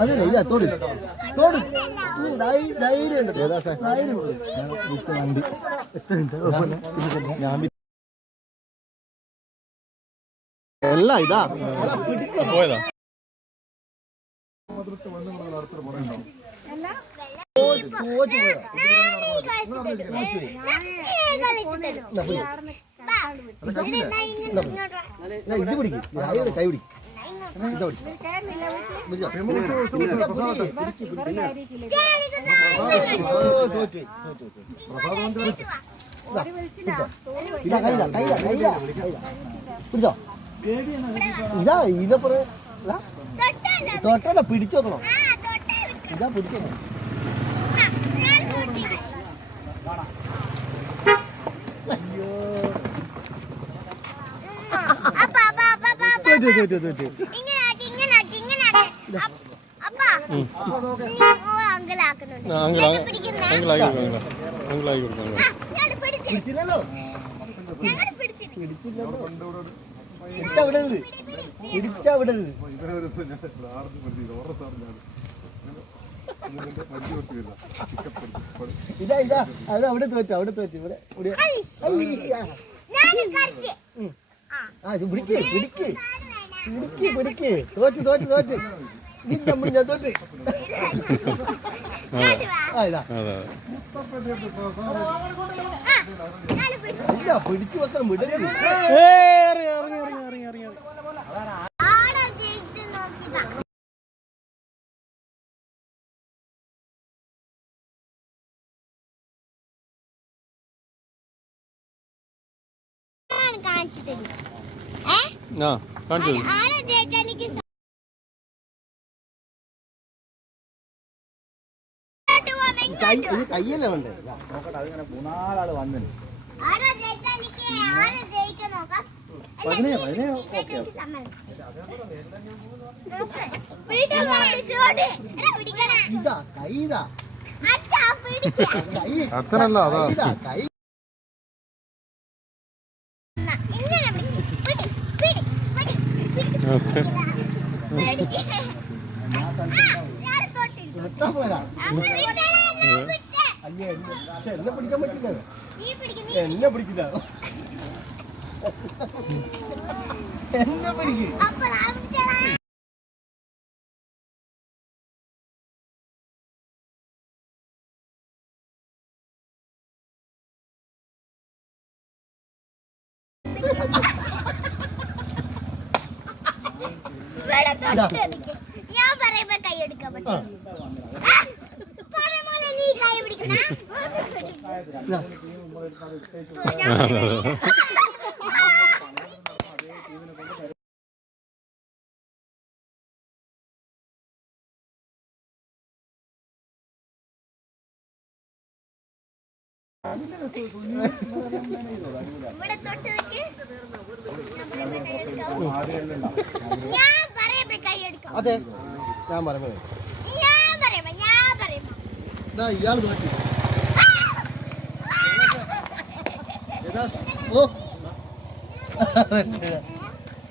അതല്ല ഇതാ തോടി തോടി ധൈര്യം എല്ലാം ഇതാ പോയതാ ഇത് പിടിക്കും കൈ പിടിക്കും പിടിച്ചോ ഇതാ ഇതപ്പുറം തൊട്ടല്ല പിടിച്ചു നോക്കണം ഇതാ പിടിച്ചു നോക്കണം ഇതാ ഇതാ അത് അവിടെ തോറ്റു ഇവിടെ പിടിക്ക് പിടിക്ക് പിടിക്ക് പിടിക്ക് തോറ്റ് ഞാൻ തോറ്റ് ഇല്ല പിടിച്ചു വെക്കണം വിടരുത് കയ്യല്ലേ വേണ്ടേ നോക്കട്ടെ അതിങ്ങനെ 4 ആള് വന്നു ഇതാ കൈതാ അത്രല്ല അതാ കൈ എന്നെ പിടിക്കാൻ പറ്റില്ല എന്നെ പിടിക്കില്ല എന്നെ പിടിക്കും ഞാൻ പറയുമ്പോ കൈ എടുക്കാൻ പറ്റും അതെ ഞാൻ പറയുമ്പോ ഇയാൾ മാറ്റി ഓ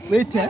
വെയിറ്റ്